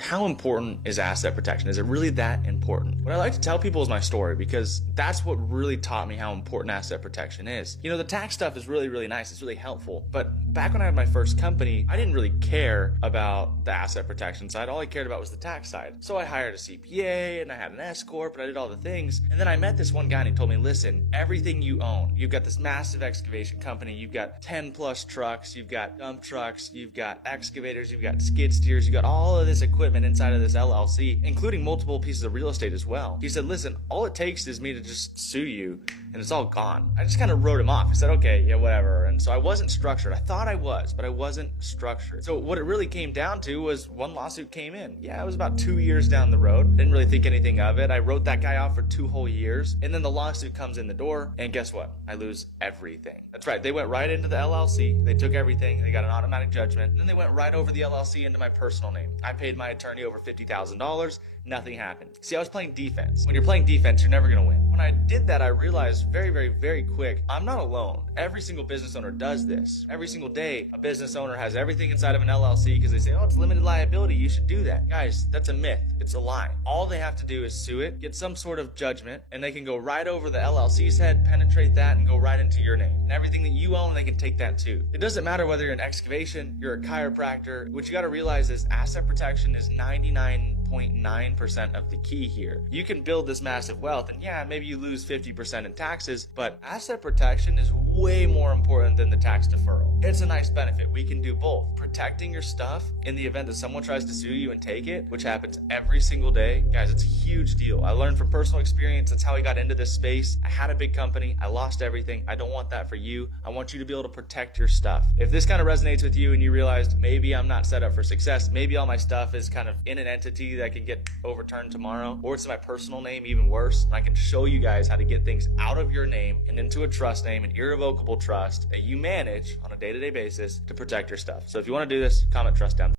How important is asset protection? Is it really that important? What I like to tell people is my story, because that's what really taught me how important asset protection is. The tax stuff is really, really nice. It's really helpful. But back when I had my first company, I didn't really care about the asset protection side. All I cared about was the tax side. So I hired a CPA and I had an S Corp and I did all the things. And then I met this one guy and he told me, listen, everything you own, you've got this massive excavation company, you've got 10 plus trucks, you've got dump trucks, you've got excavators, you've got skid steers, you've got all of this equipment inside of this LLC, including multiple pieces of real estate as well. He said, listen, all it takes is me to just sue you and it's all gone. I just kind of wrote him off. I said, okay, yeah, whatever. And so I wasn't structured. I thought I was, but I wasn't structured. So what it really came down to was one lawsuit came in. Yeah, it was about 2 years down the road. Didn't really think anything of it. I wrote that guy off for 2 whole years. And then the lawsuit comes in the door. And guess what? I lose everything. That's right. They went right into the LLC. They took everything. They got an automatic judgment. And then they went right over the LLC into my personal name. I paid my attorney over $50,000. Nothing happened. See, I was playing defense. When you're playing defense, you're never going to win. When I did that, I realized very, very, very quick, I'm not alone. Every single business owner does this. Every single day, a business owner has everything inside of an LLC because they say, oh, it's limited liability. You should do that. Guys, that's a myth. It's a lie. All they have to do is sue it, get some sort of judgment, and they can go right over the LLC's head, penetrate that, and go right into your name. And everything that you own, they can take that too. It doesn't matter whether you're an excavation, you're a chiropractor. What you got to realize is asset protection is 99.9% of the key here. You can build this massive wealth, and yeah, maybe you lose 50% in taxes, but asset protection is way more important than the tax deferral. It's a nice benefit. We can do both. Protecting your stuff in the event that someone tries to sue you and take it, which happens every single day. Guys, it's a huge deal. I learned from personal experience. That's how I got into this space. I had a big company. I lost everything. I don't want that for you. I want you to be able to protect your stuff. If this kind of resonates with you and you realized maybe I'm not set up for success, maybe all my stuff is kind of in an entity that can get overturned tomorrow, or it's in my personal name, even worse, and I can show you guys how to get things out of your name and into a trust name, an irrevocable trust that you manage on a day-to-day basis to protect your stuff. So if you want to do this, comment trust down.